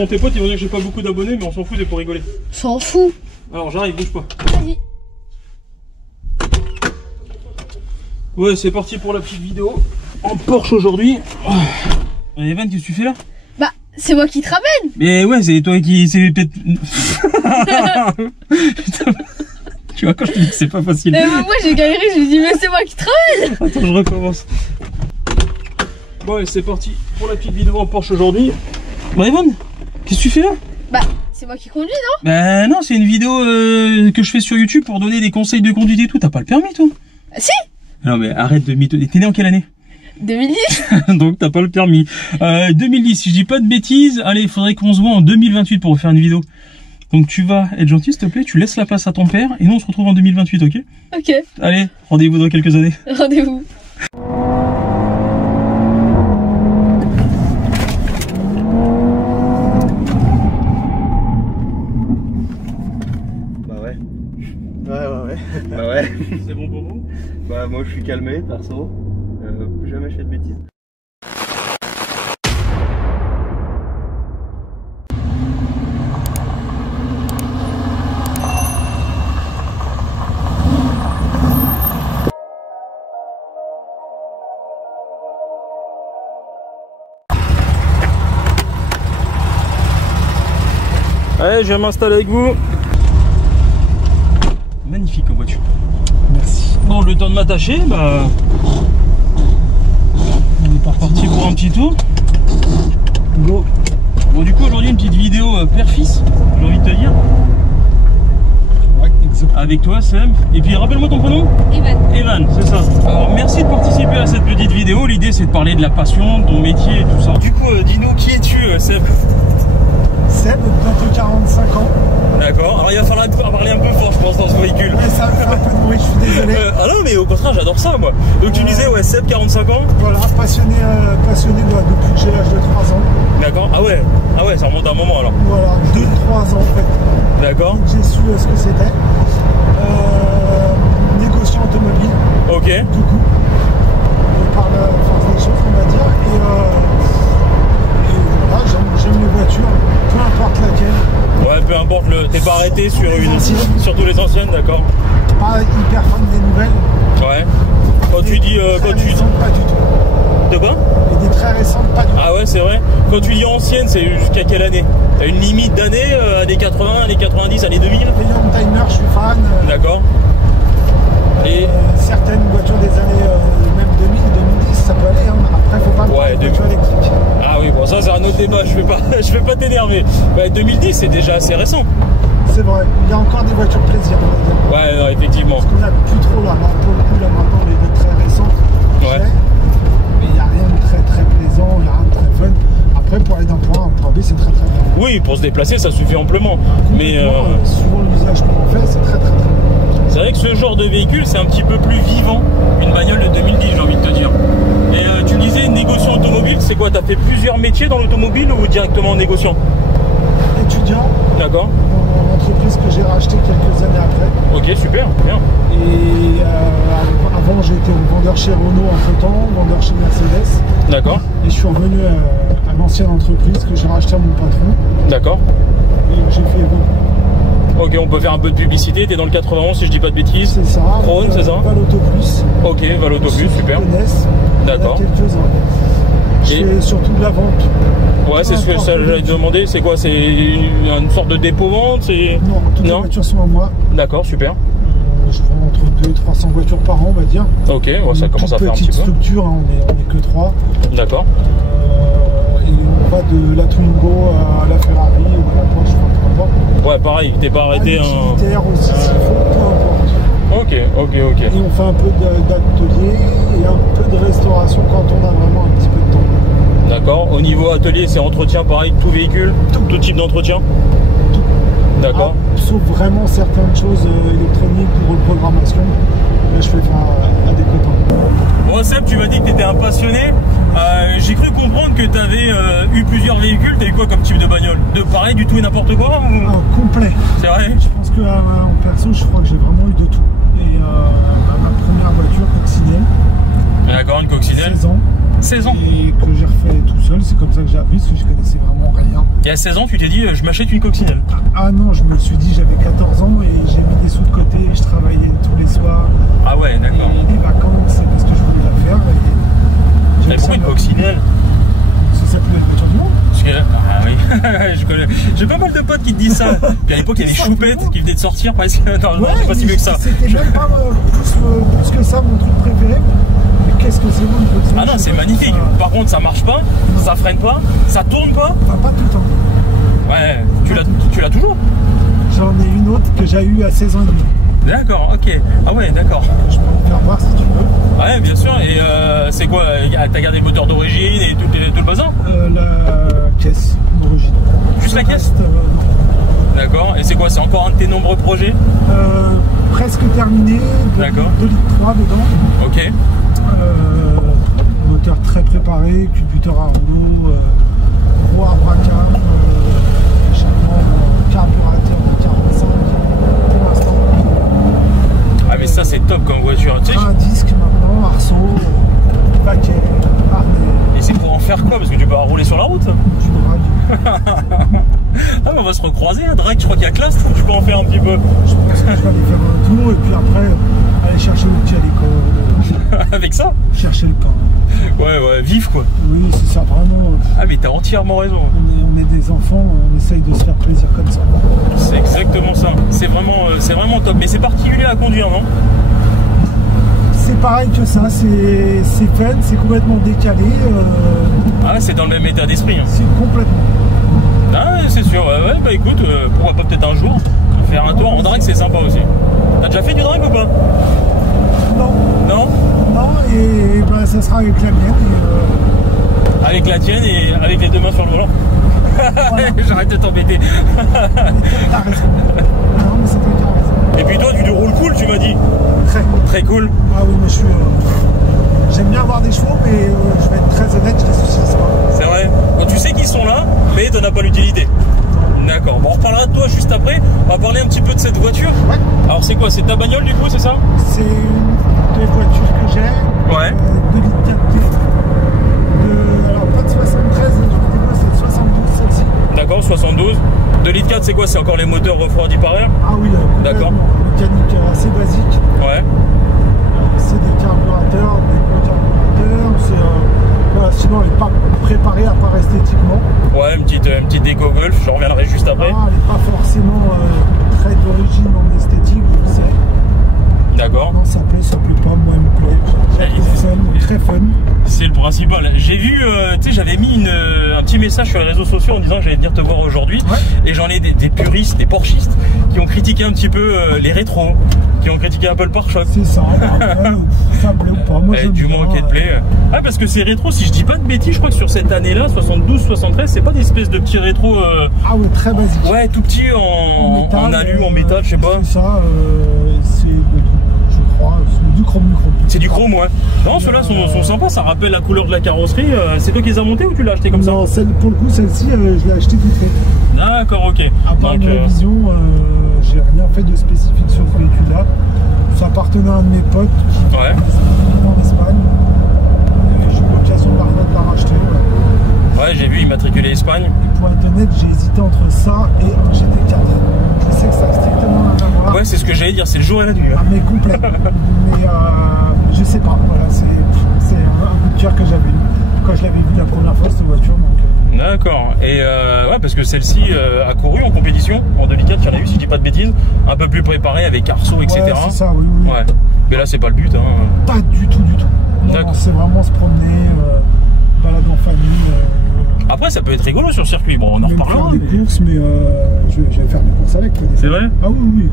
Bon, tes potes ils vont dire que j'ai pas beaucoup d'abonnés, mais on s'en fout, c'est pour rigoler. S'en fout. Alors j'arrive, bouge pas. Vas-y. Ouais, c'est parti pour la petite vidéo en Porsche aujourd'hui. Evan, qu'est-ce que tu fais là? Bah, c'est moi qui te ramène. Mais ouais, c'est toi qui... C'est peut-être... Tu vois, quand je te dis que c'est pas facile. Moi j'ai galéré, je me dis mais c'est moi qui te ramène. Attends, je recommence. Bon, allez, c'est parti pour la petite vidéo en Porsche aujourd'hui. Bon, Evan, qu'est-ce que tu fais là? Bah, c'est moi qui conduis, non? Bah non, c'est une vidéo que je fais sur YouTube pour donner des conseils de conduite et tout. T'as pas le permis, toi? Si. Non mais arrête de mytho. T'es né en quelle année? 2010. Donc t'as pas le permis. 2010, si je dis pas de bêtises, allez, il faudrait qu'on se voit en 2028 pour faire une vidéo. Donc tu vas être gentil, s'il te plaît, tu laisses la place à ton père et nous on se retrouve en 2028, ok? Ok. Allez, rendez-vous dans quelques années. Rendez-vous. Bah ouais. Ouais. Bah ouais. C'est bon pour vous? Bah moi je suis calmé, perso. Plus jamais je fais de bêtises. Allez, je vais m'installer avec vous. Magnifique en voiture. Merci. Bon, le temps de m'attacher, bah... on est parti pour un petit tour. Go. Bon, du coup, aujourd'hui, une petite vidéo père-fils, j'ai envie de te dire. Ouais, exactement. Avec toi, Seb. Et puis, rappelle-moi ton prénom? Evan. Evan, c'est ça. Alors, merci de participer à cette petite vidéo. L'idée, c'est de parler de la passion, de ton métier et tout ça. Du coup, dis-nous, qui es-tu, Seb? Seb, bientôt 45 ans. D'accord. Alors, il va falloir parler un peu fort, je pense, dans ce véhicule. Et ça me fait un peu de bruit, je suis désolé. Ah non, mais au contraire, j'adore ça, moi. Donc, tu disais, ouais, Seb, 45 ans. Voilà, passionné depuis que j'ai l'âge de 3 ans. D'accord. Ah ouais, ça remonte à un moment, alors. Voilà, 2-3 ans en fait. D'accord. J'ai su ce que c'était. Négociant automobile. Ok. Du coup, par la force des choses, on va dire. Et voilà, j'aime les voitures, peu importe laquelle. Ouais, peu importe t'es pas arrêté sur Anciennes. sur tous les anciennes, d'accord. Pas hyper fan des nouvelles. Ouais. Quand tu dis Très récentes, pas du tout. de quoi? Et des très récentes, pas du tout. Ah ouais, c'est vrai. Quand tu dis ancienne, c'est jusqu'à quelle année? T'as une limite d'années, années 80, années 90, années 2000? Les Youngtimer, je suis fan. D'accord. Et certaines voitures des années même 2000, 2010, ça peut aller. Hein. Après, faut pas me parler de voitures électriques. ah oui, bon, ça c'est un autre débat. Je vais pas t'énerver. Ouais, 2010, c'est déjà assez récent. C'est vrai. Il y a encore des voitures plaisir, on va dire. Ouais, non, effectivement. Parce qu'on a plus trop là. Alors, pour le coup, là maintenant, les très récentes. Ouais. Mais il n'y a rien de très plaisant, il n'y a rien de très fun. Après, pour aller d'un point A à un point B, c'est très bien. Oui, pour se déplacer, ça suffit amplement. Mais suivant l'usage qu'on en fait, c'est très bien. c'est vrai que ce genre de véhicule, c'est un petit peu plus vivant qu'une bagnole de 2010, j'ai envie de te dire. Et tu disais négociant automobile, c'est quoi? T'as fait plusieurs métiers dans l'automobile ou directement négociant? Étudiant. D'accord. Dans l'entreprise que j'ai racheté quelques années après. Ok, super, bien. Et avant, j'ai été vendeur chez Renault entre-temps, vendeur chez Mercedes. D'accord. Et je suis revenu à l'ancienne entreprise que j'ai racheté à mon patron. D'accord. Et j'ai fait Renault. Ok, on peut faire un peu de publicité. T'es dans le 91 si je dis pas de bêtises. C'est ça. Krone, c'est ça? Valoto Plus. Ok, Valoto Plus, super. D'accord. Il y a quelques ans. Je fais surtout de la vente. Ouais, c'est ce que ça j'allais te demander. C'est quoi? C'est une sorte de dépôt-vente? Non, toutes les voitures sont à moi. D'accord, super. Je vends entre 200 et 300 voitures par an, on va dire. Ok, bon, ça commence à faire un petit peu. Petite structure, hein, on est que 3. D'accord. Et on va de la Twingo à la Ferrari ou à la Porsche, peu importe. Ouais, pareil, t'es pas arrêté un... Utilitaire aussi, s'il faut, peu importe. Ok. Et on fait un peu d'atelier et un peu de restauration quand on a vraiment un petit peu de temps. D'accord. Au niveau atelier, c'est entretien pareil, tout véhicule, tout type d'entretien? Tout. D'accord. Sauf vraiment certaines choses électroniques ou reprogrammation. Là, je fais faire à des copains. Bon, Seb, tu m'as dit que tu étais un passionné. J'ai cru comprendre que tu avais eu plusieurs véhicules. Tu as eu quoi comme type de bagnole? De pareil, du tout et n'importe quoi ou... Complet. C'est vrai? Je pense qu'en perso, je crois que j'ai vraiment eu de tout. Et ma première voiture, coccinelle. D'accord, une coccinelle. 16 ans. 16 ans. Et que j'ai refait tout seul. C'est comme ça que j'ai appris, parce que je connaissais vraiment absolument rien. Et à 16 ans, tu t'es dit, je m'achète une coccinelle. Ah non, je me suis dit, j'avais 14 ans et j'ai mis des sous de côté, je travaillais tous les soirs. Ah ouais, d'accord. Et les vacances, c'est parce que je voulais la faire. Et pourquoi une coccinelle? Ça s'appelait le voiture du monde. Parce que, ah oui, je connais. J'ai pas mal de potes qui te disent ça. Puis à l'époque, il y avait Choupette qui venait de sortir presque. Non, Ouais, c'est pas si vieux que ça. C'était même pas plus que ça mon truc préféré. Mais qu'est-ce que c'est bon une coccinelle? Ah non, c'est magnifique. Par contre, ça marche pas, ça freine pas, ça tourne pas. Enfin, pas tout le temps. Ouais, tu l'as toujours? J'en ai une autre que j'ai eue à 16 ans et demi. D'accord, ok. Ah ouais, d'accord. Je peux te faire voir si tu veux. Ouais, bien sûr. Et c'est quoi? T'as gardé le moteur d'origine et tout le bazar? La caisse d'origine. Juste la caisse? Non. D'accord. Et c'est quoi? C'est encore un de tes nombreux projets? Presque terminé. D'accord. 2 litres 3 dedans. Ok. Moteur très préparé, culbuteur à rouleau, gros arbre-à-cam, carburateur de 45 pour l'instant. Ah mais ça c'est top comme voiture. Tu sais, Un disque maintenant, arceau, paquet, harnais. et c'est pour en faire quoi? Parce que tu peux rouler sur la route. Du drag. Ah mais on va se recroiser, un drag, je crois qu'il y a classe, tu peux en faire un petit peu. Je pense que je vais aller faire un tour et puis après aller chercher le petit à l'école. Avec ça? Chercher le pain. Ouais, vif quoi. Oui, c'est ça, vraiment. Ah mais t'as entièrement raison. On est des enfants, on essaye de se faire plaisir comme ça. C'est exactement ça. C'est vraiment top. Mais c'est particulier à conduire, non? C'est pareil que ça, c'est fun, c'est complètement décalé. Ah c'est dans le même état d'esprit. Hein. C'est complètement. Ah c'est sûr, ouais, bah écoute, pourquoi pas peut-être un jour faire un tour en drag, c'est sympa aussi. T'as déjà fait du drag ou pas? Non. Non? Non, et ben, ça sera avec la mienne. Avec la tienne et avec les deux mains sur le volant. Voilà. J'arrête de t'embêter. T'as raison. Ah non, mais c'est toi qui as raison. Et puis toi, tu roules cool, tu m'as dit. Très. Très cool. Ah oui, moi je suis. J'aime bien avoir des chevaux, mais je vais être très honnête, je les soucie pas. C'est vrai. Bon, tu sais qu'ils sont là, mais t'en as pas l'utilité. D'accord. Bon, on reparlera de toi juste après. On va parler un petit peu de cette voiture. Ouais. Alors c'est quoi? C'est ta bagnole du coup, c'est ça? C'est une des voitures que j'ai. Ouais. 2 litres 4T. Alors pas de 73, excusez-moi, c'est de 72 celle-ci. D'accord, 72. 2 litres 4, c'est quoi? C'est encore les moteurs refroidis par air? Ah oui, d'accord. Mécanique assez basique. Ouais. C'est des carburateurs, des gros carburateurs. Voilà, sinon elle n'est pas préparée à part esthétiquement. Ouais, une petite déco Golf, j'en reviendrai juste après. Ah, elle n'est pas forcément très d'origine en esthétique, je sais. D'accord. Non, ça plaît pas, moi elle me plaît. C'est fun, très fun. C'est le principal. J'ai vu, tu sais, j'avais mis un petit message sur les réseaux sociaux en disant que j'allais venir te voir aujourd'hui. Ouais. Et j'en ai des puristes, des porchistes, qui ont critiqué un petit peu les rétros, qui ont critiqué un peu le pare-choc. C'est ça, ça me plaît ou pas. Moi, Du moins qu'elle te plaît. Ah, parce que ces rétros, si je dis pas de bêtises, je crois que sur cette année-là, 72-73, c'est pas des espèces de petits rétros. Ah ouais, très basique. Ouais, tout petit en alu, en métal, je sais pas. C'est ça, c'est du chrome. C'est du chrome, ouais. Non, ceux-là sont sympas, ça rappelle la couleur de la carrosserie. C'est toi qui les as montés ou tu l'as acheté comme ça? Non, pour le coup, celle-ci, je l'ai achetée toute faite. D'accord, ok. À part une révision, j'ai rien fait de spécifique sur ce véhicule-là. Ça appartenait à un de mes potes qui ouais. est en Espagne. J'ai eu l'occasion de la racheter. Ouais, j'ai vu immatriculé Espagne. Et pour être honnête, j'ai hésité entre ça et un GT4. Je sais que ça a strictement rien à voir. Ouais, c'est ce que j'allais dire, c'est le jour et la nuit. Ah, mais complet. Mais je sais pas, voilà, c'est un coup de cœur que j'avais eu quand je l'avais vu la première fois cette voiture. D'accord. Et ouais, parce que celle-ci a couru en compétition en 2004, il y en a eu, si je dis pas de bêtises, un peu plus préparé avec arceau, etc. Ouais, c'est ça, oui. Ouais. Mais là, c'est pas le but. Hein. Pas du tout. Non, c'est vraiment se promener, balade en famille. Après, ça peut être rigolo sur circuit. Bon, on en reparlera. Faire des courses, mais je vais faire des courses avec. C'est vrai? Ah oui.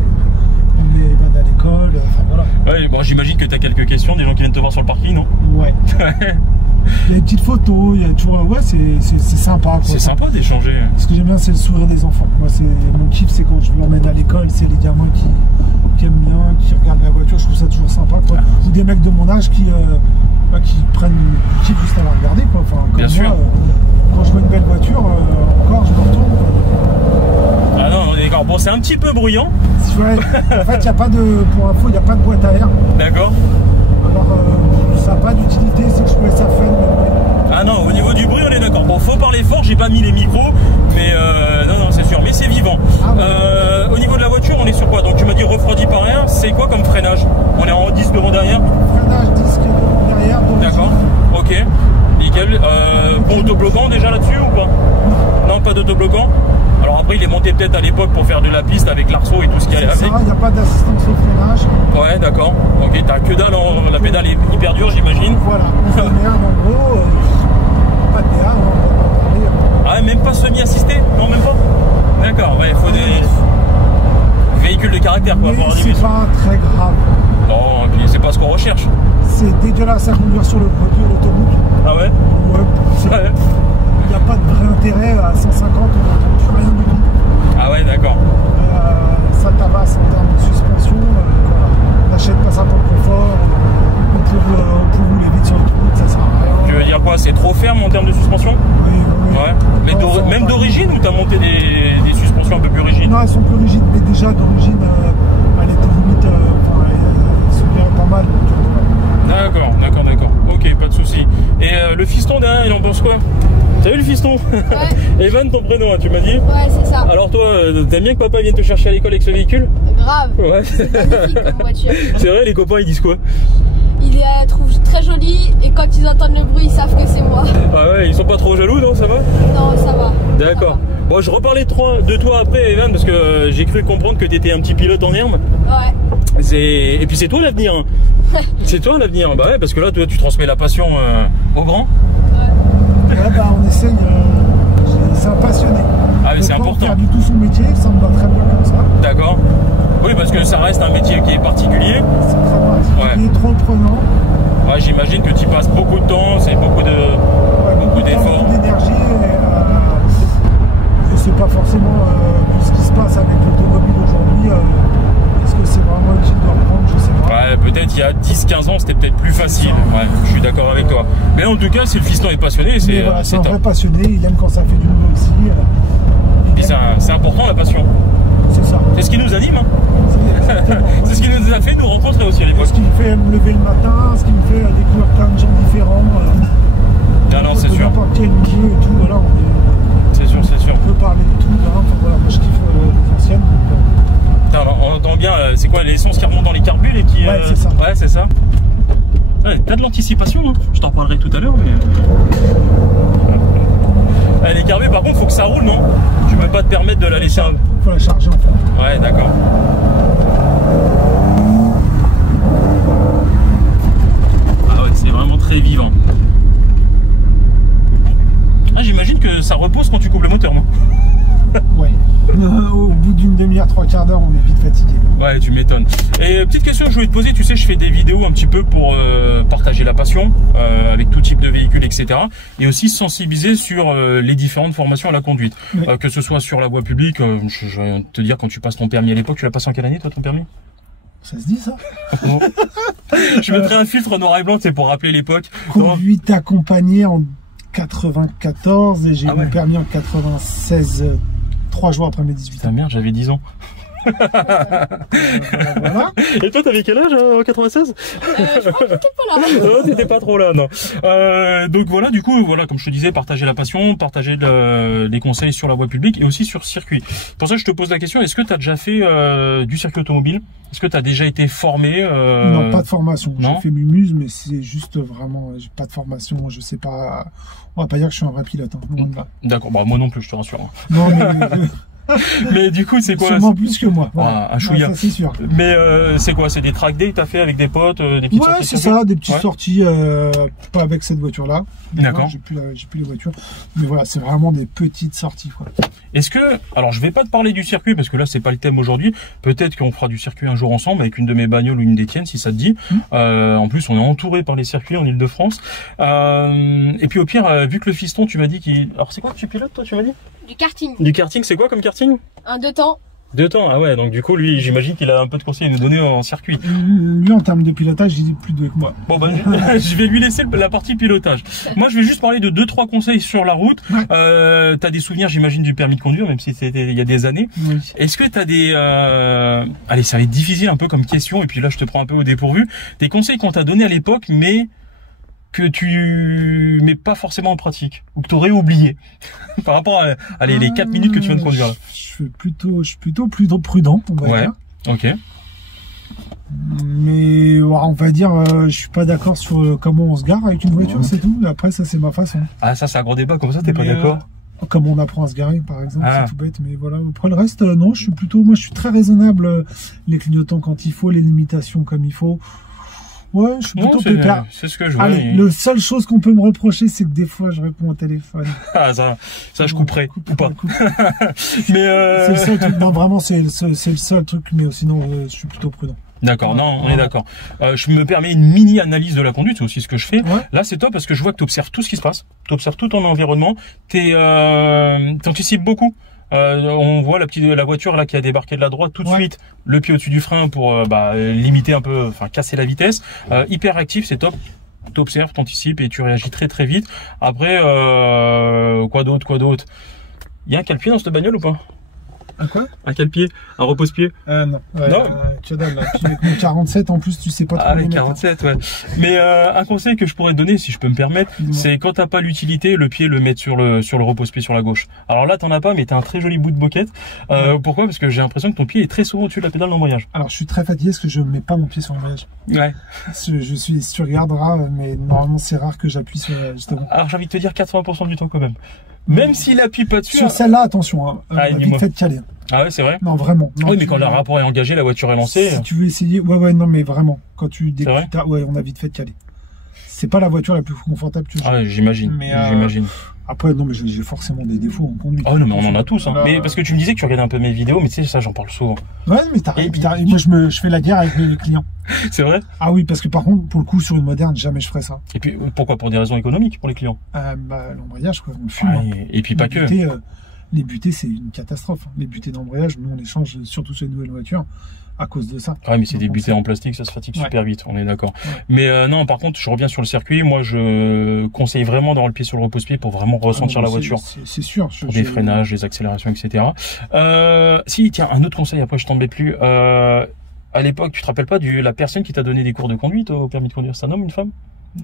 On est à l'école, enfin voilà. Ouais, bon, j'imagine que tu as quelques questions, des gens qui viennent te voir sur le parking, non? Ouais. Il y a des petites photos, il y a toujours. Ouais, c'est sympa. C'est sympa d'échanger. Ce que j'aime bien, c'est le sourire des enfants. Moi, mon kiff, c'est quand je l'emmène à l'école, c'est les gamins qui aiment bien, qui regardent la voiture. Je trouve ça toujours sympa, quoi. Ou des mecs de mon âge qui prennent du kiff juste à la regarder, quoi. Enfin, comme bien moi, sûr. Quand je vois une belle voiture, encore, je me retourne. Ah non, d'accord. Bon, c'est un petit peu bruyant. Ouais. En fait, pour info, il n'y a pas de boîte à air. D'accord. Alors, ça n'a pas d'utilité, c'est que je trouvais ça fun. Ah non, au niveau du bruit, on est d'accord. Bon, faut parler fort, j'ai pas mis les micros, mais non, c'est sûr, mais c'est vivant. Au niveau de la voiture, on est sur quoi? Donc tu m'as dit refroidi par air, c'est quoi comme freinage? On est en disque devant derrière? Freinage disque devant derrière. D'accord, ok, nickel. Bon autobloquant déjà là-dessus ou pas? Non, pas d'autobloquant. Alors après, il est monté peut-être à l'époque pour faire de la piste avec l'arceau et tout ce qui allait avec. Il n'y a pas d'assistance au freinage. Ouais, d'accord. Ok, t'as que dalle, la pédale est hyper dure, j'imagine. Voilà, on fait merde en gros. Pas de merde, on va parler. Ah, même pas semi-assisté? Non, même pas? D'accord, ouais, il faut des véhicules de caractère quoi. Mais c'est pas très grave. Non, et puis c'est pas ce qu'on recherche. C'est dégueulasse à conduire sur l'autoroute. Ah ouais? Ouais. Il n'y a pas de vrai intérêt à 150, on n'entend plus rien du tout. Ah ouais, d'accord. Ça tabasse en termes de suspension. Voilà. On n'achète pas ça pour le confort. Pour rouler vite sur l'autoroute, ça sert à rien. Tu veux dire quoi? C'est trop ferme en termes de suspension? Oui. Ouais. Mais même d'origine ou t'as monté des suspensions un peu plus rigides? Non, elles sont plus rigides, mais déjà d'origine, elle était limite. Elle soulevait pas mal. D'accord. Ok, pas de souci. Et le fiston derrière, il en pense quoi? T'as vu le fiston? Ouais. Evan, ton prénom, hein, tu m'as dit? Ouais, c'est ça. Alors toi, t'aimes bien que papa vienne te chercher à l'école avec ce véhicule? Grave. Ouais. C'est magnifique comme voiture. C'est vrai, les copains ils disent quoi? Il est trouve très joli et quand ils entendent le bruit, ils savent que c'est moi. Ah ouais, ils sont pas trop jaloux, non? Ça va? Non, ça va. D'accord. Bon, je reparlais de toi après, Evan, parce que j'ai cru comprendre que t'étais un petit pilote en herbe. Ouais. Et puis c'est toi l'avenir. Hein. C'est toi l'avenir. Bah ouais, parce que là, toi, tu transmets la passion au grand. Ouais, on essaye. C'est un passionné. Ah mais c'est important. Faire du tout son métier, ça me va très bien comme ça. D'accord. Oui, parce que ça reste un métier qui est particulier. C'est très particulier, trop prenant. Ouais, j'imagine que tu passes beaucoup de temps, c'est beaucoup d'efforts. Beaucoup d'énergie. Je sais pas forcément ce qui se passe avec l'automobile aujourd'hui. Est-ce que c'est vraiment utile de reprendre? Je sais pas. Ouais, peut-être il y a 10-15 ans, c'était peut-être plus facile. Ouais, je suis d'accord avec toi. Mais en tout cas, si le fiston est passionné, c'est voilà, un top. vrai passionné, il aime quand ça fait du bruit aussi. Et puis c'est important la passion. C'est ça. C'est ce qui nous anime. Hein. C'est ce qui nous a fait nous rencontrer aussi à l'époque. Ce qui me fait me lever le matin, ce qui me fait découvrir plein de gens différents. Ah non, c'est sûr. N'importe quel milieu et tout, voilà. C'est sûr. On peut parler de tout. Enfin, voilà, moi je kiffe les anciennes. On entend bien, c'est quoi l'essence qui remonte dans les carbules et qui. Ouais, c'est ça. Ouais, c'est ça. Ouais, t'as de l'anticipation, hein. Je t'en parlerai tout à l'heure, mais. Les carbules, par contre, faut que ça roule, non? Tu peux pas te permettre de la laisser un. Faut la charger en fait. Ouais, d'accord. Ah ouais, c'est vraiment très vivant. Ah, j'imagine que ça repose quand tu coupes le moteur, non? Ouais. Au bout d'une demi-heure, 3/4 d'heure, on est vite fatigué. Ouais, tu m'étonnes. Et petite question que je voulais te poser, tu sais, je fais des vidéos un petit peu pour partager la passion avec tout type de véhicule, etc. Et aussi sensibiliser sur les différentes formations à la conduite. Oui. Que ce soit sur la voie publique, je vais te dire, quand tu passes ton permis à l'époque, tu l'as passé en quelle année, toi, ton permis? Ça se dit ça? Je mettrai un filtre noir et blanc, c'est pour rappeler l'époque. Conduite accompagnée en 94 et j'ai Ah ouais. mon permis en 96, 3 jours après mes 18 Putain, ans. merde, j'avais 10 ans. Voilà. Et toi, t'avais quel âge en 96? Je crois que t'étais pas là. Non, t'étais pas trop là, non. Donc voilà, du coup, voilà, comme je te disais, partager la passion, partager des conseils sur la voie publique et aussi sur circuit. Pour ça, je te pose la question, est-ce que tu as déjà fait du circuit automobile? Est-ce que tu as déjà été formé Non, pas de formation. Non. J'ai fait Mumuse, mais c'est juste vraiment, j'ai pas de formation, je sais pas. On va pas dire que je suis un vrai pilote. Hein. Non, D'accord, bah moi non plus, je te rassure. non mais Mais du coup, c'est quoi? sûrement plus que moi. Voilà. Ah, un chouïa. Ouais, ça c'est sûr. Mais c'est quoi? C'est des track days que t'as fait avec des potes, des petites Ouais, sorties c'est circuit? ça, des petites Ouais. sorties, pas avec cette voiture-là. D'accord. J'ai plus les voitures. Mais voilà, c'est vraiment des petites sorties, quoi. Est-ce que, alors je vais pas te parler du circuit parce que là c'est pas le thème aujourd'hui. Peut-être qu'on fera du circuit un jour ensemble avec une de mes bagnoles ou une des tiennes si ça te dit. En plus on est entouré par les circuits en Ile-de-France. Et puis au pire, vu que le fiston, tu m'as dit qu'il, alors c'est quoi que tu pilotes toi, tu m'as dit? Du karting. Du karting, c'est quoi comme karting? Un 2 temps. 2 temps, ah ouais, donc du coup lui j'imagine qu'il a un peu de conseils à nous donner en circuit. Lui, en termes de pilotage, il est plus doué que moi. Bon bah je vais lui laisser la partie pilotage. Moi je vais juste parler de 2-3 conseils sur la route. Ouais. T'as des souvenirs j'imagine du permis de conduire, même si c'était il y a des années. Oui. Est-ce que t'as des allez, ça va être difficile un peu comme question et puis là je te prends un peu au dépourvu. Des conseils qu'on t'a donné à l'époque mais que tu mets pas forcément en pratique ou que tu aurais oublié par rapport à les 4 minutes que tu viens de conduire? Je suis plutôt plus prudent, on va dire. Ok. Mais on va dire, je suis pas d'accord sur comment on se gare avec une voiture, c'est tout. Après, ça, c'est ma façon. Ah, ça, c'est un gros débat, comme ça, t'es pas d'accord? Comme on apprend à se garer, par exemple, c'est tout bête. Mais voilà, après le reste, non, moi, je suis très raisonnable. Les clignotants quand il faut, les limitations comme il faut. Ouais, je suis plutôt pépère. C'est ce que je vois. Allez, la seule chose qu'on peut me reprocher, c'est que des fois, je réponds au téléphone. Ah, ça je couperai. Ou pas. Mais c'est le seul truc. Non, vraiment, c'est le seul truc. Mais sinon, je suis plutôt prudent. D'accord, non, on est d'accord. Je me permets une mini analyse de la conduite, c'est aussi ce que je fais. Là, c'est top parce que je vois que tu observes tout ce qui se passe, tu observes tout ton environnement, t'anticipes beaucoup. On voit la voiture là qui a débarqué de la droite tout de suite, le pied au-dessus du frein pour limiter un peu, enfin casser la vitesse. Hyper actif, c'est top. T'observes, t'anticipes et tu réagis très très vite. Après, quoi d'autre? Il y a un cale-pied dans cette bagnole ou pas? Un quoi? Un cale-pied? Un repose-pied? Non. Tu as dalle, puis avec mon 47 en plus, tu sais pas trop. Ah, les 47, ouais. Mais un conseil que je pourrais te donner, si je peux me permettre, c'est quand t'as pas l'utilité, le pied le mettre sur le repose-pied sur la gauche. Alors là, t'en as pas, mais t'as un très joli bout de boquette. Pourquoi? Parce que j'ai l'impression que ton pied est très souvent au-dessus de la pédale d'embrayage. Alors je suis très fatigué parce que je mets pas mon pied sur l'embrayage. Ouais. Si tu regarderas, mais normalement c'est rare que j'appuie sur justement. Alors j'ai envie de te dire 80% du temps quand même. Même s'il appuie pas dessus. Sur celle-là, attention, vite fait de caler. Ah ouais, c'est vrai? Non, vraiment. Non, oui, mais quand le rapport est engagé, la voiture est lancée. Si tu veux essayer, non, mais vraiment, quand tu découvres, on a vite fait de caler. C'est pas la voiture la plus confortable que tu Ah, j'imagine. J'imagine. Après, non, mais j'ai forcément des défauts en conduite. Ah non, mais on en a tous. Hein. Mais parce que tu me disais que tu regardais un peu mes vidéos, mais tu sais, ça, j'en parle souvent. Ouais, mais moi, je fais la guerre avec mes clients. C'est vrai? Ah oui, parce que par contre, pour le coup, sur une moderne, jamais je ferais ça. Et puis, pourquoi? Pour des raisons économiques pour les clients? L'embrayage, quoi, on le fume. Et puis pas que. Les butées, c'est une catastrophe. Les butées d'embrayage, nous, on les change surtout sur les nouvelles voitures à cause de ça. Ouais, mais c'est des butées en plastique, ça se fatigue super vite, on est d'accord. Mais non, par contre, je reviens sur le circuit. Moi, je conseille vraiment d'avoir le pied sur le repose-pied pour vraiment ressentir la voiture. C'est sûr. Pour des freinages, des accélérations, etc. Si, tiens, un autre conseil, après je t'embête plus. À l'époque, tu te rappelles pas de la personne qui t'a donné des cours de conduite au permis de conduire? C'est un homme, une femme?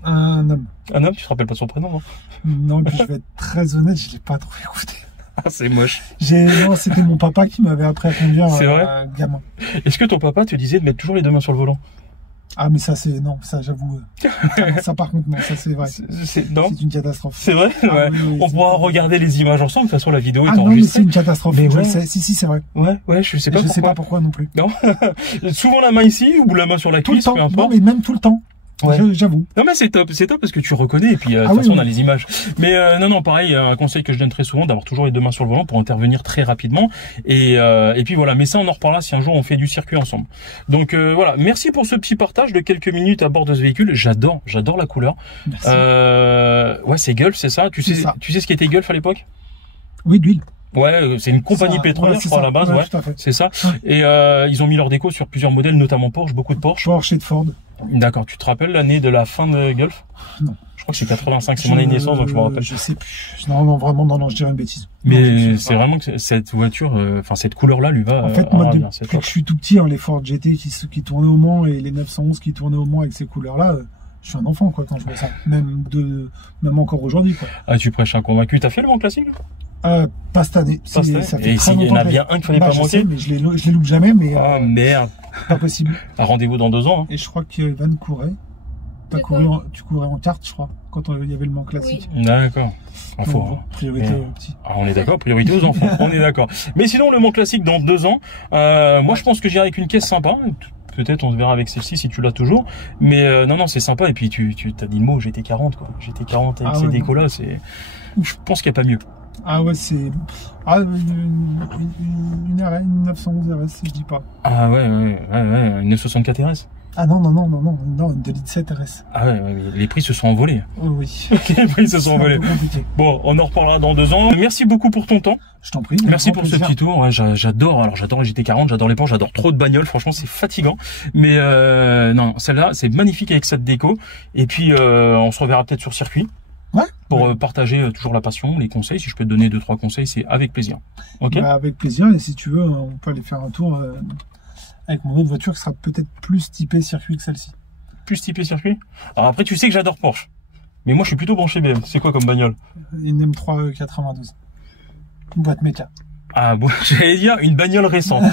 Un homme. Un homme, tu te rappelles pas de son prénom? Non, et puis je vais être très honnête, je l'ai pas trop écouté. Ah, c'est moche. Non, c'était mon papa qui m'avait appris à conduire. C'est vrai? Gamin. Est-ce que ton papa te disait de mettre toujours les deux mains sur le volant? Ah, mais ça, j'avoue. Ça, par contre, non, ça, c'est vrai. C'est une catastrophe. C'est vrai? On pourra regarder les images ensemble. De toute façon, la vidéo est enregistrée. Non, mais c'est une catastrophe. Mais je le sais. Si, c'est vrai. Ouais, je sais pas pourquoi. Je sais pas pourquoi non plus. Non. Souvent la main ici ou la main sur la cuisse, peu importe. Non, mais même tout le temps. J'avoue. Non mais c'est top parce que tu reconnais et puis de toute façon on a les images. Mais non pareil, un conseil que je donne très souvent, d'avoir toujours les deux mains sur le volant pour intervenir très rapidement et puis voilà. Mais ça on en reparlera si un jour on fait du circuit ensemble. Donc voilà, merci pour ce petit partage de quelques minutes à bord de ce véhicule. J'adore la couleur. Ouais, c'est Gulf, c'est ça. Tu sais ce qui était Gulf à l'époque? Oui, d'huile. Ouais, c'est une compagnie pétrolière, je crois, à la base, c'est ça. Et ils ont mis leur déco sur plusieurs modèles, notamment Porsche, beaucoup de Porsche. Porsche et de Ford. D'accord, tu te rappelles l'année de la fin de Gulf? Non. Je crois que c'est 85, c'est mon année de naissance, donc je me rappelle. Je sais plus. Non, vraiment, non, je dirais une bêtise. Mais c'est vraiment que cette voiture, enfin cette couleur-là lui va. En fait, moi, depuis que je suis tout petit, les Ford GT qui tournaient au Mans et les 911 qui tournaient au Mans avec ces couleurs-là, je suis un enfant, quoi, quand je vois ça. Même encore aujourd'hui, quoi. Ah, tu prêches un convaincu. T'as fait le Mans classique? Pas cette année. Ça fait très longtemps. Il y en a bien un qu'il fallait pas manquer. Sais, mais je les loupe jamais, mais. Ah, merde. Pas possible. Rendez-vous dans 2 ans. Hein. Et je crois que Van courait. Tu courais en carte, je crois, quand il y avait le Mans classique. Oui. D'accord. Priorité aux petits. Ah, on est d'accord, priorité aux enfants. On est d'accord. Mais sinon, le Mans classique dans 2 ans, moi je pense que j'irai avec une caisse sympa. Peut-être on se verra avec celle-ci si tu l'as toujours. Mais non, c'est sympa. Et puis tu t'as dit le mot GT40, quoi. GT40 avec ces décos-là, c'est. Je pense qu'il n'y a pas mieux. Ah ouais, c'est. Une 911 RS, je dis pas. Ah ouais, une 964 RS. Ah non, une 2 litres 7 RS. Ah ouais, les prix se sont envolés. Oui. Les prix se sont envolés. Bon, on en reparlera dans 2 ans. Merci beaucoup pour ton temps. Je t'en prie. Merci pour ce petit tour. Ouais, j'adore les GT40, j'adore les Porsche, j'adore trop de bagnoles. Franchement, c'est fatigant. Mais non, celle-là, c'est magnifique avec cette déco. Et puis, on se reverra peut-être sur circuit. Ouais. Pour partager toujours la passion, les conseils. Si je peux te donner 2-3 conseils, c'est avec plaisir. Ok. Avec plaisir. Et si tu veux, on peut aller faire un tour avec mon autre voiture qui sera peut-être plus typée circuit que celle-ci. Plus typée circuit. Alors après, tu sais que j'adore Porsche. Mais moi, je suis plutôt branché BM. C'est quoi comme bagnole? Une M3 92. Une boîte méca. Ah, bon, j'allais dire une bagnole récente.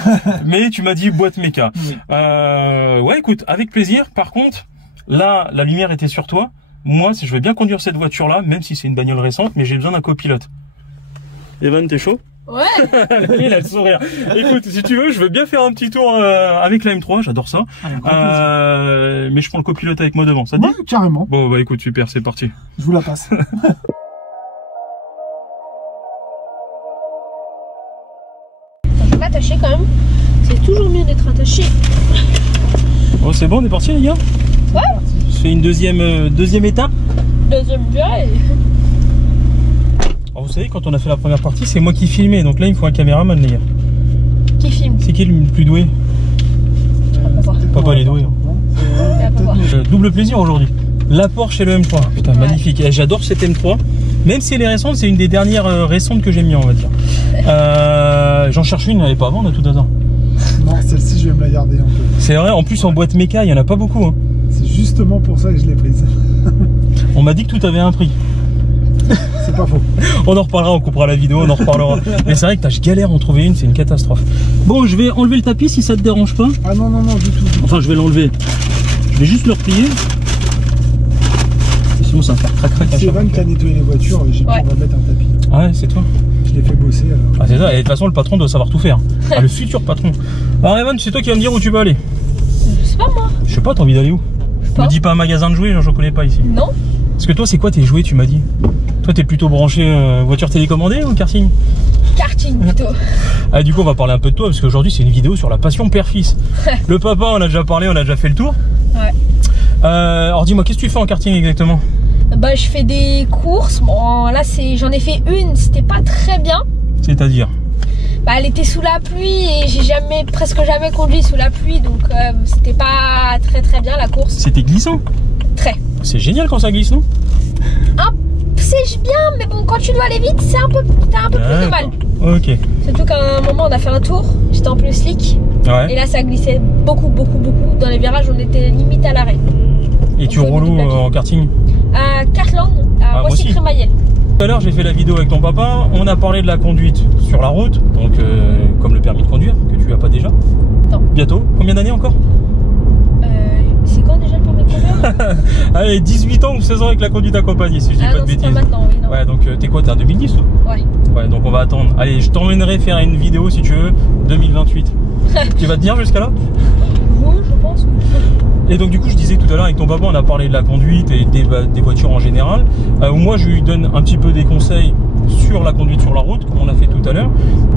Mais tu m'as dit boîte méca. Oui. Ouais, écoute, avec plaisir. Par contre, là, la lumière était sur toi. Moi, je vais bien conduire cette voiture-là, même si c'est une bagnole récente, mais j'ai besoin d'un copilote. Evan, t'es chaud? Ouais. Il a le sourire. Écoute, si tu veux, je veux bien faire un petit tour avec la M3, j'adore ça. Mais je prends le copilote avec moi devant, ça te dit? Carrément. Bon, bah écoute, super, c'est parti. Je vous la passe. Attaché quand même, c'est toujours mieux d'être attaché. Bon, c'est bon, on est parti les gars? Ouais. Je fais une deuxième étape. Deuxième virée. Alors vous savez, quand on a fait la première partie, c'est moi qui filmais, donc là il me faut un caméraman les gars. Qui filme? C'est qui le plus doué? Papa il est doué. Double plaisir aujourd'hui. La Porsche et le M3, putain, magnifique. Et j'adore cette M3. Même si elle est récente, c'est une des dernières récentes que j'ai mis, on va dire. J'en cherche une, elle est pas à vendre à tout hasard. Non, celle-ci, je vais me la garder un peu. C'est vrai, en plus en boîte méca, il y en a pas beaucoup. Hein. C'est justement pour ça que je l'ai prise. On m'a dit que tout avait un prix. C'est pas faux. On en reparlera, on coupera la vidéo, on en reparlera. Mais c'est vrai que je galère à en trouver une, c'est une catastrophe. Bon, je vais enlever le tapis si ça te dérange pas. Ah non, non, non, du tout. Enfin, je vais l'enlever. Je vais juste le replier. Sinon, ça va faire crac-crac. C'est Evan qui a nettoyé les voitures, j'ai pu remettre un tapis. Ah ouais, c'est toi? Je l'ai fait bosser. Ah, c'est ça, et de toute façon, le patron doit savoir tout faire. Ah, le futur patron. Alors, Evan, c'est toi qui vas me dire où tu vas aller? Je sais pas moi. Je sais pas, t'as envie d'aller où? Me dis pas un magasin de jouets, j'en connais pas ici. Non. Parce que toi, c'est quoi tes jouets, tu m'as dit? Toi, t'es plutôt branché voiture télécommandée ou karting? Karting plutôt. Ah, du coup, on va parler un peu de toi, parce qu'aujourd'hui, c'est une vidéo sur la passion père-fils. Le papa, on a déjà parlé, on a déjà fait le tour. Ouais. Alors, dis-moi, qu'est-ce que tu fais en karting exactement? Bah, je fais des courses. Bon, là, j'en ai fait une, c'était pas très bien. C'est-à-dire? Bah, elle était sous la pluie et j'ai presque jamais conduit sous la pluie, donc c'était pas très bien la course. C'était glissant? Très. C'est génial quand ça glisse, non? C'est bien, mais bon, quand tu dois aller vite, t'as un peu plus de mal. Ok. Surtout qu'à un moment, on a fait un tour, j'étais en plus slick. Ouais. Et là, ça glissait beaucoup. Dans les virages, on était limite à l'arrêt. Et tu roules où en karting? À Cartland, à Roissy-Crémaillère. Tout à l'heure, j'ai fait la vidéo avec ton papa. On a parlé de la conduite sur la route, donc comme le permis de conduire, que tu as pas déjà. Non. Bientôt. Combien d'années encore? C'est quand déjà le permis de conduire? Allez, 18 ans ou 16 ans avec la conduite accompagnée, si je dis pas de bêtises. Pas maintenant, oui, non. Ouais, donc t'es quoi? T'es en 2010 toi? Ouais. Ouais, donc on va attendre. Allez, je t'emmènerai faire une vidéo si tu veux, 2028. Tu vas tenir jusqu'à là? Oui, je pense. Et donc du coup, je disais tout à l'heure avec ton papa, on a parlé de la conduite et des voitures en général. Moi, je lui donne un petit peu des conseils sur la conduite sur la route, comme on l'a fait tout à l'heure.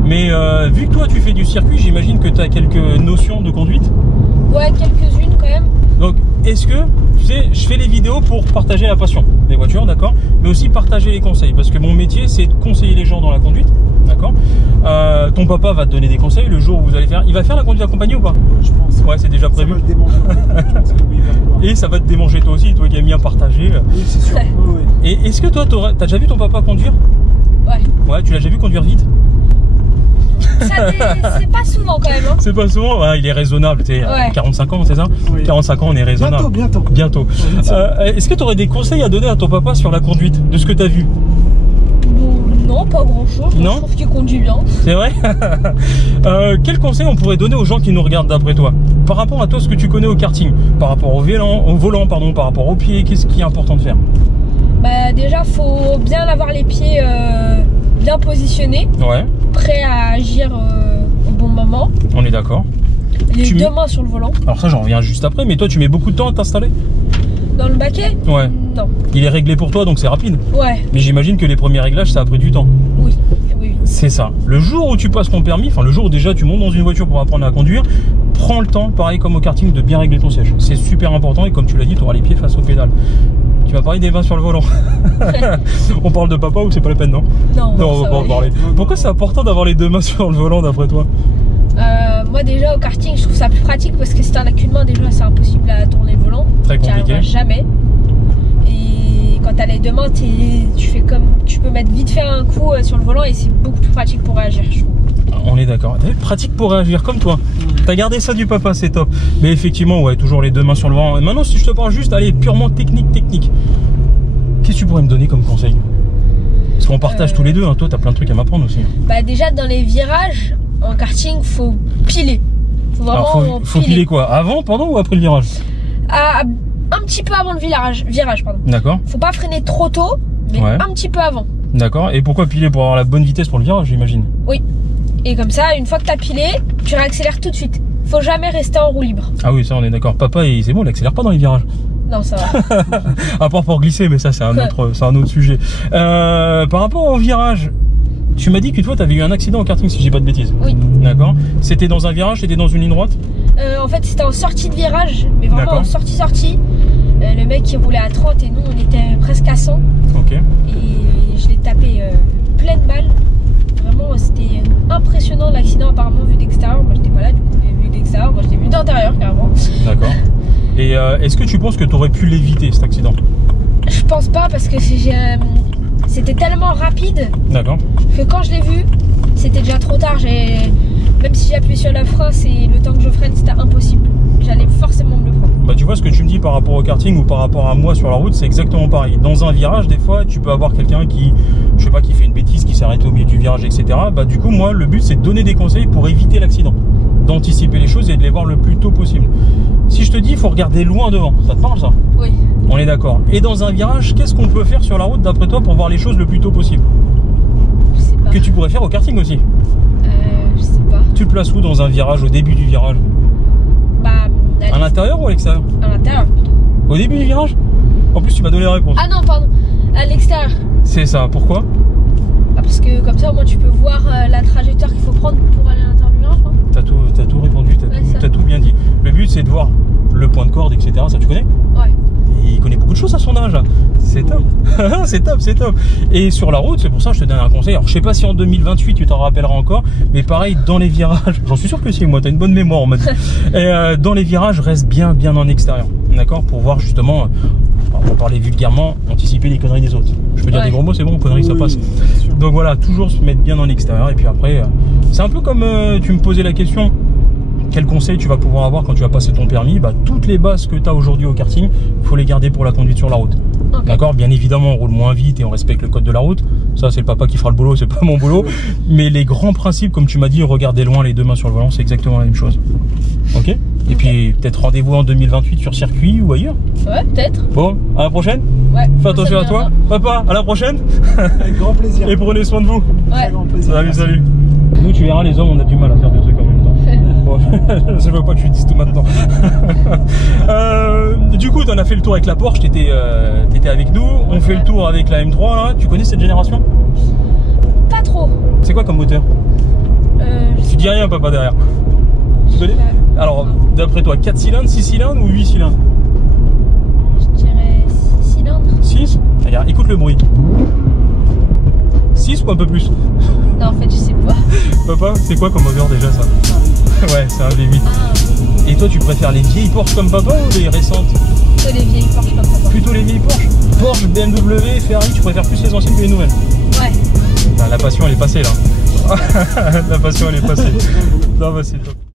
Mais vu que toi, tu fais du circuit, j'imagine que tu as quelques notions de conduite? Ouais, quelques-unes quand même. Donc, est-ce que, tu sais, je fais les vidéos pour partager la passion des voitures, d'accord, mais aussi partager les conseils, parce que mon métier, c'est de conseiller les gens dans la conduite, d'accord. Ton papa va te donner des conseils le jour où vous allez faire. Il va faire la conduite accompagnée ou pas? Je pense. Ouais, c'est déjà prévu. Ça va le démanger. Et ça va te démanger toi aussi, toi qui aimes bien partager. Oui, c'est sûr. Oui. Et est-ce que toi, t'as déjà vu ton papa conduire? Ouais. Ouais, tu l'as déjà vu conduire vite? C'est pas souvent quand même. Hein. C'est pas souvent, ouais, il est raisonnable, tu sais, 45 ans, c'est ça? Oui. 45 ans, on est raisonnable. Bientôt. Est-ce que tu aurais des conseils à donner à ton papa sur la conduite, de ce que tu as vu? Bon, non, pas grand-chose. Je trouve qu'il conduit bien. C'est vrai? Quel conseil on pourrait donner aux gens qui nous regardent d'après toi? Par rapport à toi, ce que tu connais au karting, par rapport au volant, pardon, par rapport aux pieds, qu'est-ce qui est important de faire? Bah déjà, faut bien avoir les pieds bien positionnés. Ouais. Prêts à agir au bon moment. On est d'accord. Les deux mains sur le volant. Alors ça, j'en reviens juste après, mais toi, tu mets beaucoup de temps à t'installer? Dans le baquet? Ouais. Non. Il est réglé pour toi, donc c'est rapide? Ouais. Mais j'imagine que les premiers réglages, ça a pris du temps? Oui. C'est ça. Le jour où tu passes ton permis, enfin le jour où déjà tu montes dans une voiture pour apprendre à conduire, prends le temps, pareil comme au karting, de bien régler ton siège. C'est super important et comme tu l'as dit, tu auras les pieds face aux pédales. Tu vas parler des mains sur le volant. On parle de papa ou c'est pas la peine, non? Non, on va pas en parler. Pourquoi c'est important d'avoir les deux mains sur le volant d'après toi? Moi déjà au karting, je trouve ça plus pratique parce que si t'en as qu'une main, déjà c'est impossible à tourner le volant. Très compliqué. Jamais. Et quand t'as les deux mains, tu peux mettre vite fait un coup sur le volant et c'est beaucoup plus pratique pour réagir, je trouve. On est d'accord. Pratique pour réagir comme toi. T'as gardé ça du papa, c'est top. Mais effectivement, ouais, toujours les deux mains sur le volant. Et maintenant, si je te parle juste, allez, purement technique. Qu'est-ce que tu pourrais me donner comme conseil? Parce qu'on partage tous les deux, hein. Toi, t'as plein de trucs à m'apprendre aussi. Bah déjà, dans les virages, en karting, faut piler. Faut vraiment faut piler quoi? Avant, pendant ou après le virage? Un petit peu avant le virage pardon. D'accord. Faut pas freiner trop tôt, mais un petit peu avant. D'accord. Et pourquoi piler? Pour avoir la bonne vitesse pour le virage, j'imagine? Oui. Et comme ça, une fois que t'as pilé, tu réaccélères tout de suite. Faut jamais rester en roue libre. Ah oui, ça on est d'accord. Papa, c'est bon, il accélère pas dans les virages. Non, ça va. À part pour glisser, mais ça c'est un autre sujet. Par rapport au virage, tu m'as dit que toi tu avais eu un accident en karting si je dis pas de bêtises. Oui. D'accord. C'était dans un virage, c'était dans une ligne droite? En fait c'était en sortie de virage, mais vraiment en sortie. Le mec il roulait à 30 et nous on était presque à 100. Ok. Et je l'ai tapé pleine balle. Vraiment c'était impressionnant l'accident apparemment vu d'extérieur. Moi j'étais pas là du coup, vu d'extérieur, moi je l'ai vu d'intérieur carrément. D'accord. Et est-ce que tu penses que tu aurais pu l'éviter cet accident? Je pense pas parce que c'était tellement rapide que quand je l'ai vu, c'était déjà trop tard. Même si j'ai appuyé sur le frein, le temps que je freine, c'était impossible. J'allais forcément me le prendre. Bah tu vois ce que tu me dis par rapport au karting ou par rapport à moi sur la route, c'est exactement pareil. Dans un virage, des fois, tu peux avoir quelqu'un qui, je sais pas, qui fait une bêtise, qui s'arrête au milieu du virage, etc. Bah du coup, moi, le but, c'est de donner des conseils pour éviter l'accident, d'anticiper les choses et de les voir le plus tôt possible. Si je te dis, il faut regarder loin devant, ça te parle ça? Oui. On est d'accord. Et dans un virage, qu'est-ce qu'on peut faire sur la route d'après toi pour voir les choses le plus tôt possible? Je sais pas. Que tu pourrais faire au karting aussi? Je sais pas. Tu te places où dans un virage, au début du virage? Bah, à l'intérieur ou à l'extérieur? À l'intérieur plutôt. Au début du virage? En plus, tu m'as donné la réponse. Ah non, pardon. À l'extérieur. C'est ça. Pourquoi? Parce que comme ça, au moins, tu peux voir la trajectoire qu'il faut prendre pour aller à l'intérieur du virage. T'as tout répondu, t'as tout bien dit. Le but, c'est de voir le point de corde, etc. Ça, tu connais? Ouais. Il connaît beaucoup de choses à son âge. C'est top. c'est top. Et sur la route, c'est pour ça que je te donne un conseil. Alors, je sais pas si en 2028, tu t'en rappelleras encore, mais pareil, dans les virages, j'en suis sûr que si, moi, t'as une bonne mémoire, on m'a dit. Et dans les virages, reste bien en extérieur. D'accord? Pour voir justement, pour parler vulgairement, anticiper les conneries des autres. Je peux dire des gros mots, c'est bon, conneries, ça passe. Donc voilà, toujours se mettre bien en extérieur. Et puis après, c'est un peu comme tu me posais la question. Quel conseil tu vas pouvoir avoir quand tu vas passer ton permis? Bah, toutes les bases que tu as aujourd'hui au karting, il faut les garder pour la conduite sur la route. D'accord? Bien évidemment, on roule moins vite et on respecte le code de la route. Ça, c'est le papa qui fera le boulot, c'est pas mon boulot. Mais les grands principes, comme tu m'as dit, regarder loin, les deux mains sur le volant, c'est exactement la même chose. Ok? Et puis, peut-être rendez-vous en 2028 sur circuit ou ailleurs? Ouais, peut-être. Bon, à la prochaine? Ouais. Fais attention à toi. Papa, à la prochaine? Avec grand plaisir. Et prenez soin de vous. Ouais. Grand plaisir. Salut. Nous, tu verras, les hommes, on a du mal à faire des trucs en même temps. Bon, je veux pas que je lui dise tout maintenant. Du coup, tu en as fait le tour avec la Porsche, t'étais avec nous. On fait le tour avec la M3 là. Tu connais cette génération? Pas trop. C'est quoi comme moteur? Tu dis rien, papa, derrière. Tu connais? Alors, d'après toi, 4 cylindres, 6 cylindres ou 8 cylindres? Je dirais 6 cylindres. 6? Regarde, écoute le bruit. 6 ou un peu plus? Non, en fait, je sais pas. Papa, c'est quoi comme moteur déjà ça? Ouais, c'est un V8. Ah. Et toi, tu préfères les vieilles Porsche comme papa ou les récentes? Plutôt les vieilles Porsche comme papa. Plutôt les vieilles Porsche? Porsche, BMW, Ferrari, tu préfères plus les anciennes que les nouvelles? Ouais. La passion, elle est passée là. La passion, elle est passée. Non, bah c'est top.